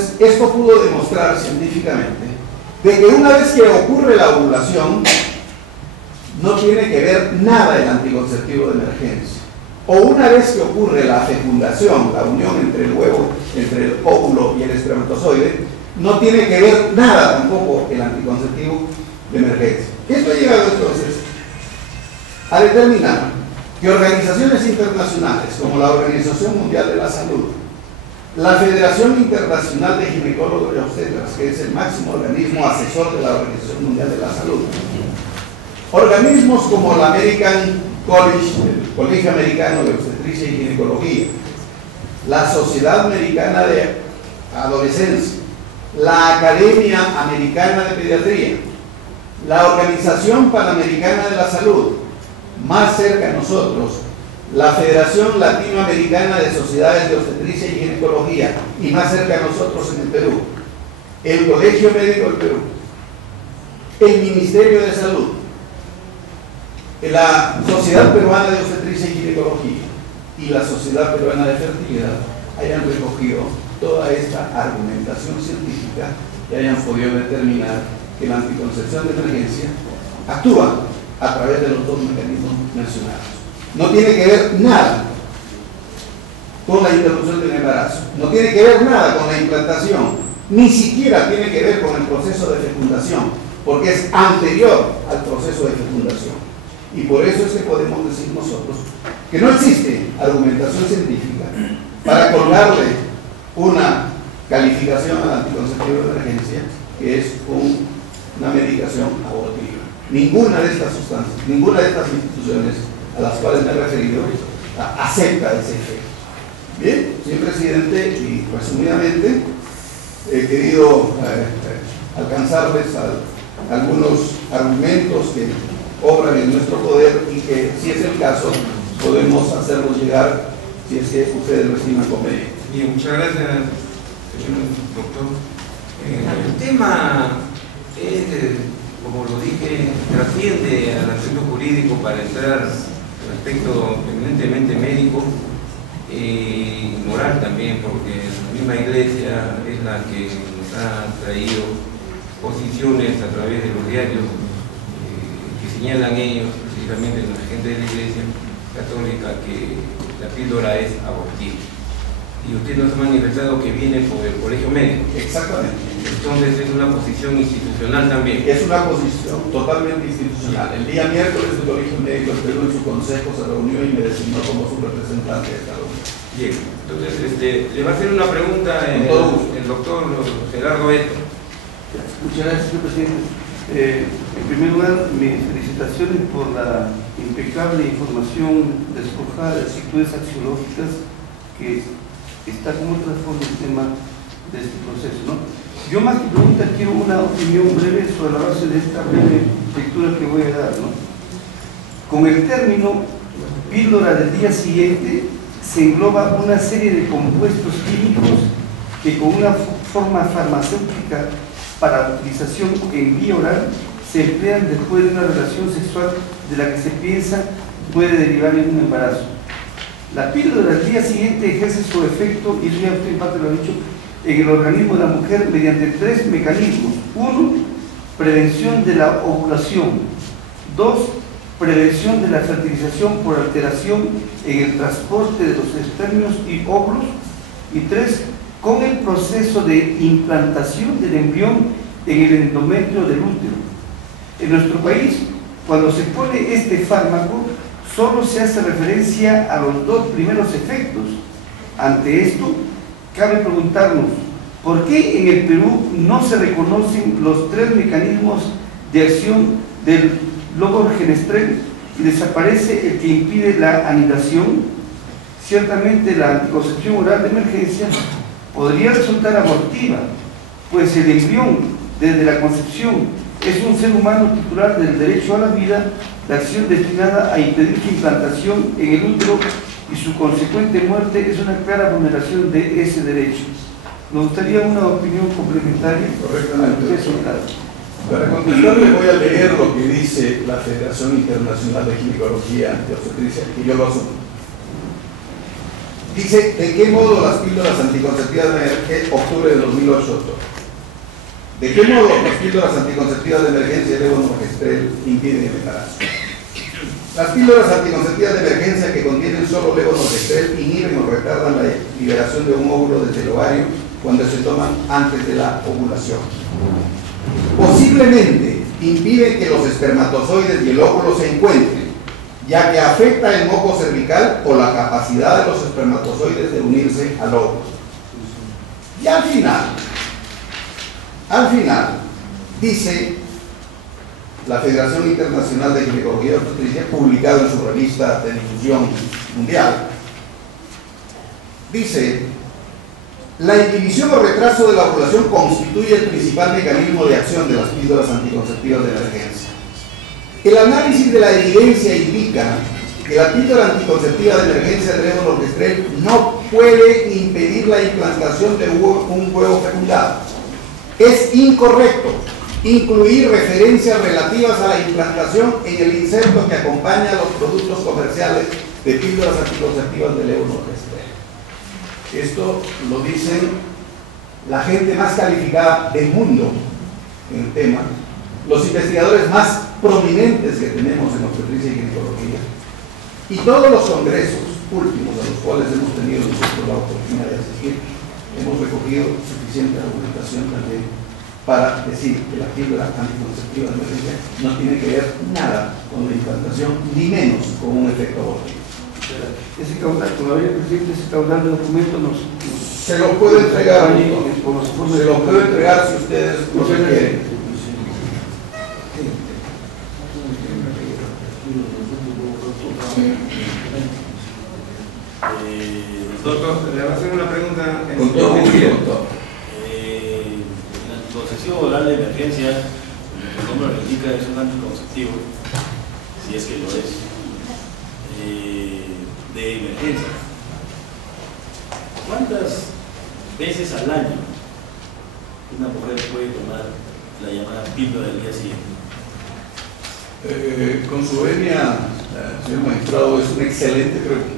Entonces, esto pudo demostrar científicamente de que una vez que ocurre la ovulación, no tiene que ver nada el anticonceptivo de emergencia. O una vez que ocurre la fecundación, la unión entre el huevo, entre el óvulo y el espermatozoide, no tiene que ver nada tampoco el anticonceptivo de emergencia. Esto ha llegado entonces a determinar que organizaciones internacionales como la Organización Mundial de la Salud, la Federación Internacional de Ginecólogos y Obstetras, que es el máximo organismo asesor de la Organización Mundial de la Salud, organismos como la American College, el Colegio Americano de Obstetricia y Ginecología, la Sociedad Americana de Adolescencia, la Academia Americana de Pediatría, la Organización Panamericana de la Salud, más cerca a nosotros, la Federación Latinoamericana de Sociedades de Obstetricia y Ginecología, y más cerca a nosotros en el Perú, el Colegio Médico del Perú, el Ministerio de Salud, la Sociedad Peruana de Obstetricia y Ginecología y la Sociedad Peruana de Fertilidad hayan recogido toda esta argumentación científica y hayan podido determinar que la anticoncepción de emergencia actúa a través de los dos mecanismos mencionados. No tiene que ver nada con la interrupción del embarazo, no tiene que ver nada con la implantación, ni siquiera tiene que ver con el proceso de fecundación, porque es anterior al proceso de fecundación. Y por eso es que podemos decir nosotros que no existe argumentación científica para colgarle una calificación al anticonceptivo de emergencia, que es una medicación abortiva. Ninguna de estas sustancias, ninguna de estas instituciones a las cuales me he referido acepta ese efecto. Bien, señor presidente, y resumidamente he querido alcanzarles algunos argumentos que obran en nuestro poder y que, si es el caso, podemos hacerlos llegar si es que ustedes lo estiman conveniente. Bien, muchas gracias, señor doctor. El tema es, como lo dije, trasciende al aspecto jurídico para entrar al aspecto eminentemente médico y moral también, porque la misma Iglesia es la que nos ha traído posiciones a través de los diarios que señalan ellos, precisamente la gente de la Iglesia católica, que la píldora es abortiva. Y usted nos ha manifestado que viene por el Colegio Médico. Exactamente. Entonces es una posición institucional también. Es una posición totalmente institucional. El día miércoles el Colegio Médico del Perú en su consejo se reunió y me designó como su representante de esta reunión. Bien, entonces le va a hacer una pregunta el doctor Gerardo Beto. Muchas gracias, señor presidente. En primer lugar, mis felicitaciones por la impecable información despojada de actitudes axiológicas que está como trasfondo el tema de este proceso, ¿no? Yo más que preguntas quiero una opinión breve sobre la base de esta breve lectura que voy a dar, ¿no? Con el término píldora del día siguiente se engloba una serie de compuestos químicos que con una forma farmacéutica para utilización en vía oral se emplean después de una relación sexual de la que se piensa puede derivar en un embarazo. La píldora del día siguiente ejerce su efecto, y eso ya usted en parte lo ha dicho, en el organismo de la mujer mediante tres mecanismos. 1. Prevención de la ovulación. 2. Prevención de la fertilización por alteración en el transporte de los espermios y óvulos. Y 3. Con el proceso de implantación del embrión en el endometrio del útero. En nuestro país, cuando se pone este fármaco, solo se hace referencia a los dos primeros efectos. Ante esto, cabe preguntarnos, ¿por qué en el Perú no se reconocen los tres mecanismos de acción del loborgenestrel y desaparece el que impide la anidación? Ciertamente la anticoncepción oral de emergencia podría resultar abortiva, pues el embrión, desde la concepción, es un ser humano titular del derecho a la vida, la acción destinada a impedir su implantación en el útero y su consecuente muerte es una clara vulneración de ese derecho. Nos gustaría una opinión complementaria. Correctamente. Para contestarle voy a leer lo que dice la Federación Internacional de Ginecología de Obstetricia, que yo lo asumo. Dice, ¿de qué modo las píldoras anticonceptivas de emergencia, octubre de 2008, doctor? ¿De qué modo las píldoras anticonceptivas de emergencia de levonorgestrel impiden el embarazo? Las píldoras anticonceptivas de emergencia que contienen solo levonorgestrel inhiben o retardan la liberación de un óvulo desde el ovario cuando se toman antes de la ovulación. Posiblemente impiden que los espermatozoides y el óvulo se encuentren, ya que afecta el moco cervical o la capacidad de los espermatozoides de unirse al óvulo. Y al final, dice la Federación Internacional de Ginecología y Obstetricia, publicado en su revista de difusión mundial, dice: la inhibición o retraso de la ovulación constituye el principal mecanismo de acción de las píldoras anticonceptivas de emergencia. El análisis de la evidencia indica que la píldora anticonceptiva de emergencia de levonorgestrel no puede impedir la implantación de un huevo fecundado. Es incorrecto incluir referencias relativas a la implantación en el inserto que acompaña a los productos comerciales de píldoras anticonceptivas de levonorgestrel. Esto lo dicen la gente más calificada del mundo en el tema, los investigadores más prominentes que tenemos en obstetricia y ginecología, y todos los congresos últimos a los cuales hemos tenido nosotros la oportunidad de asistir. Hemos recogido suficiente argumentación también para decir que la píldora anticonceptiva de emergencia no tiene que ver nada con la implantación, ni menos con un efecto abortivo. Ese caudal, todavía presidente, ese caudal de documentos se lo puedo entregar, se lo puedo entregar si ustedes lo requieren. Doctor, le voy a hacer una pregunta. Con todo gusto, doctor. El anticonceptivo oral de emergencia, como el nombre lo indica, es un anticonceptivo, si es que lo es, de emergencia. ¿Cuántas veces al año una mujer puede tomar la llamada píldora del día siguiente? Con su venia, señor magistrado, es una excelente pregunta.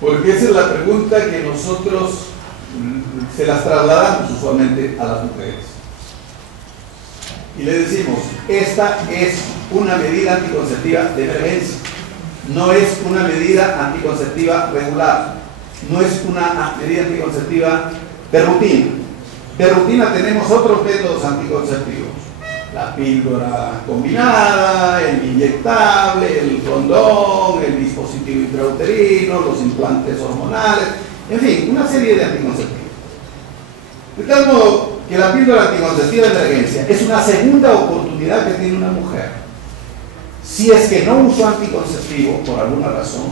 Porque esa es la pregunta que nosotros se las trasladamos usualmente a las mujeres. Y le decimos, esta es una medida anticonceptiva de emergencia, no es una medida anticonceptiva regular, no es una medida anticonceptiva de rutina. De rutina tenemos otros métodos anticonceptivos: la píldora combinada, el inyectable, el condón, el dispositivo intrauterino, los implantes hormonales, en fin, una serie de anticonceptivos. De tal modo que la píldora anticonceptiva de emergencia es una segunda oportunidad que tiene una mujer. Si es que no usó anticonceptivo por alguna razón,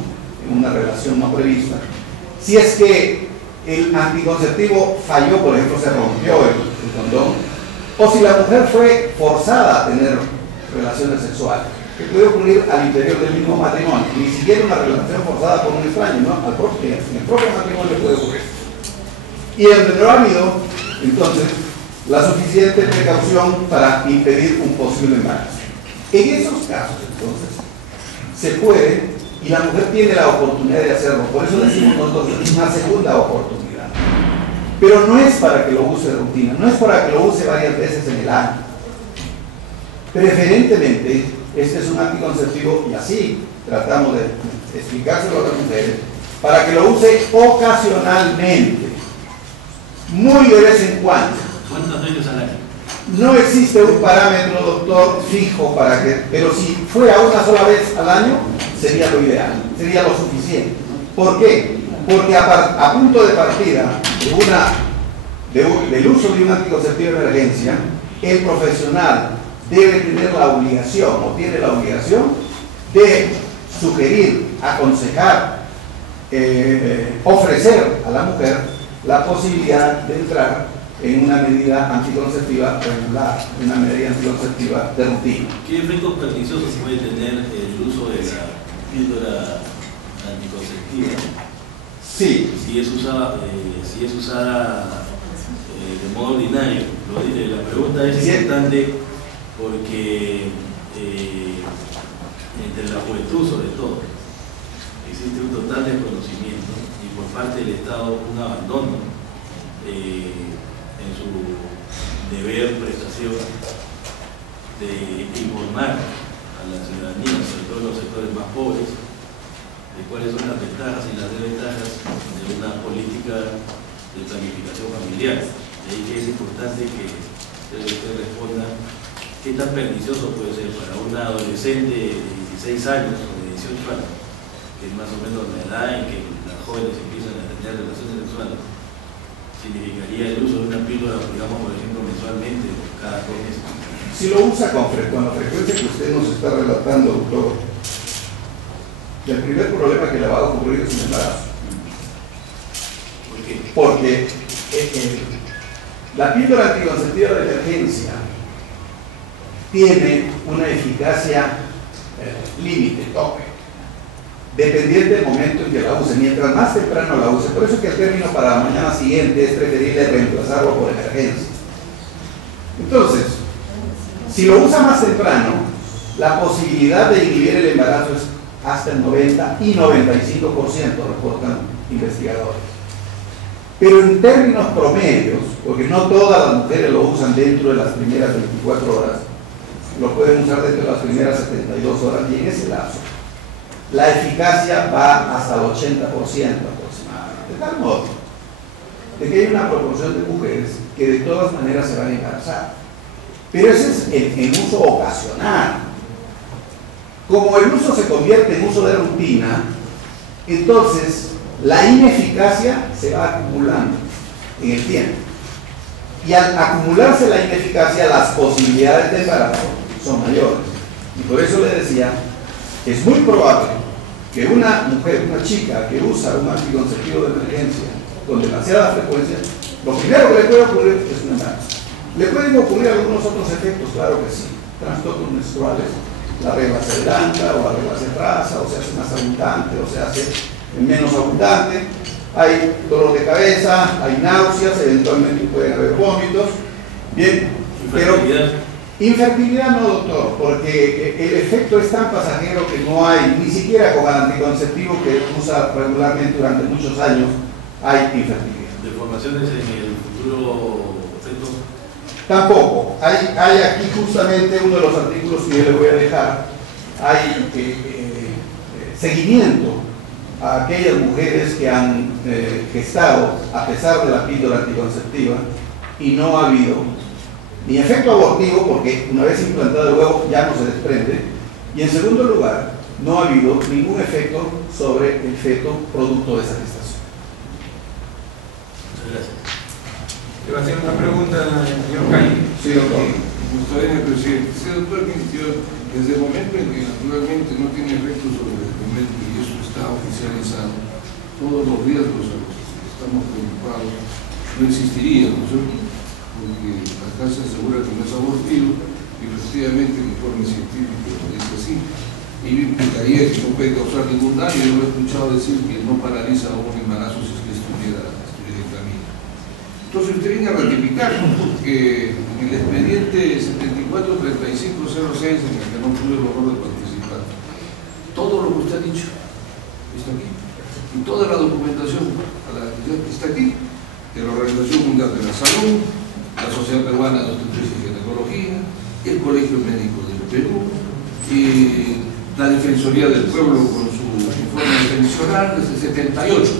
en una relación no prevista, si es que el anticonceptivo falló, por ejemplo, se rompió el condón, o si la mujer fue forzada a tener relaciones sexuales, que puede ocurrir al interior del mismo matrimonio, ni siquiera una relación forzada por un extraño, ¿no? En el propio matrimonio puede ocurrir. Y donde no ha habido, entonces, la suficiente precaución para impedir un posible embarazo. En esos casos, entonces, se puede, y la mujer tiene la oportunidad de hacerlo. Por eso decimos nosotros, es una segunda oportunidad. Pero no es para que lo use de rutina, no es para que lo use varias veces en el año. Preferentemente, este es un anticonceptivo, y así tratamos de explicárselo a las mujeres, para que lo use ocasionalmente, muy de vez en cuando. ¿Cuántas veces al año? No existe un parámetro, doctor, fijo para que, pero si fuera una sola vez al año, sería lo ideal, sería lo suficiente. ¿Por qué? Porque a punto de partida del uso de un anticonceptivo de emergencia, el profesional debe tener la obligación, o tiene la obligación, de sugerir, aconsejar, ofrecer a la mujer la posibilidad de entrar en una medida anticonceptiva regular, una medida anticonceptiva de rutina. ¿Qué efectos perniciosos puede tener el uso de la píldora anticonceptiva? Sí. Si es usada de modo ordinario. La pregunta es importante porque entre la juventud, sobre todo, existe un total desconocimiento y por parte del Estado un abandono en su deber, prestación de informar a la ciudadanía, sobre todo los sectores más pobres, de cuáles son las ventajas y las desventajas de una política de planificación familiar. De ahí que es importante que usted responda qué tan pernicioso puede ser para una adolescente de 16 años o de 18 años, que es más o menos la edad en que las jóvenes empiezan a tener relaciones sexuales. Significaría el uso de una píldora, digamos, por ejemplo, mensualmente o cada 2 meses. Si lo usa con la frecuencia que usted nos está relatando, doctor, el primer problema que le va a ocurrir es un embarazo. ¿Por qué? Porque la píldora anticonceptiva de emergencia tiene una eficacia límite, tope, dependiente del momento en que la use. Mientras más temprano la use, por eso es que el término para la mañana siguiente es preferible reemplazarlo por emergencia. Entonces, si lo usa más temprano, la posibilidad de inhibir el embarazo es hasta el 90 y 95%, reportan investigadores. Pero en términos promedios, porque no todas las mujeres lo usan dentro de las primeras 24 horas, lo pueden usar dentro de las primeras 72 horas, y en ese lapso la eficacia va hasta el 80% aproximadamente, de tal modo de que hay una proporción de mujeres que de todas maneras se van a embarazar. Pero ese es en uso ocasional. Como el uso se convierte en uso de rutina, entonces la ineficacia se va acumulando en el tiempo. Y al acumularse la ineficacia, las posibilidades de embarazo son mayores. Y por eso le decía, es muy probable que una mujer, una chica que usa un anticonceptivo de emergencia con demasiada frecuencia, lo primero que le puede ocurrir es un embarazo. Le pueden ocurrir algunos otros efectos, claro que sí, trastornos menstruales, la regla se adelanta o la regla se atrasa, o se hace más abundante o se hace menos abundante, hay dolor de cabeza, hay náuseas, eventualmente pueden haber vómitos. Bien, pero infertilidad no, doctor, porque el efecto es tan pasajero que no hay, ni siquiera con el anticonceptivo que usa regularmente durante muchos años, hay infertilidad. ¿Deformaciones en el futuro feto? Tampoco. Hay aquí justamente uno de los artículos que yo le voy a dejar, hay seguimiento a aquellas mujeres que han gestado a pesar de la píldora anticonceptiva y no ha habido ni efecto abortivo, porque una vez implantado el huevo ya no se desprende, y en segundo lugar no ha habido ningún efecto sobre el feto producto de esa gestación. Muchas gracias. ¿Le va a hacer una pregunta al señor Calle? Sí, doctor. Señor presidente, sí, doctor, desde el momento en que naturalmente no tiene efecto sobre el documento y eso está oficializado, todos los riesgos a los que estamos preocupados no existirían, ¿no es cierto? Porque la casa asegura que no es abortivo y efectivamente el informe científico dice así. Y implicaría que no puede causar ningún daño. Yo lo he escuchado decir que no paraliza un embarazo si es que estuviera en camino. Entonces usted viene a ratificar que en el expediente 74-3506, en el que no tuve el honor de participar, todo lo que usted ha dicho está aquí. Y toda la documentación está aquí, de la Organización Mundial de la Salud, la Sociedad Peruana de Obstetricia y Ginecología, el Colegio Médico del Perú, y la Defensoría del Pueblo con su informe pensional desde el 78.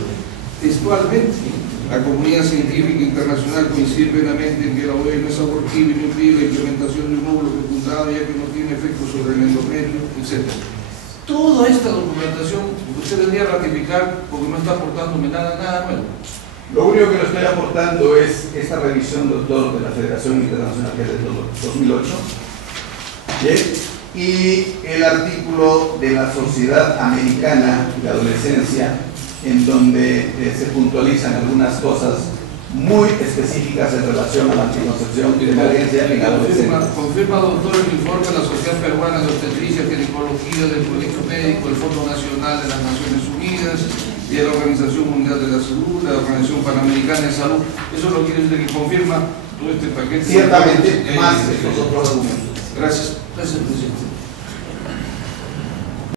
Textualmente, la comunidad científica internacional coincide plenamente en que la OE no es abortiva y no impide la implementación de un óvulo fecundado ya que no tiene efecto sobre el endometrio, etc. Toda esta documentación usted vendría a ratificar porque no está aportándome nada nuevo. Lo único que le estoy aportando es esta revisión, doctor, de la Federación Internacional, que es del 2008, ¿bien? Y el artículo de la Sociedad Americana de Adolescencia, en donde se puntualizan algunas cosas muy específicas en relación a la anticoncepción de emergencia en adolescentes. Confirma, doctor, el informe de la Sociedad Peruana de Obstetricia y Ginecología, del Colegio Médico, el Fondo Nacional de las Naciones Unidas y de la Organización Mundial de la Salud, la Organización Panamericana de Salud. Eso es lo que quiere decir que confirma todo este paquete. Ciertamente, más estos otros argumentos. Gracias. Gracias, presidente.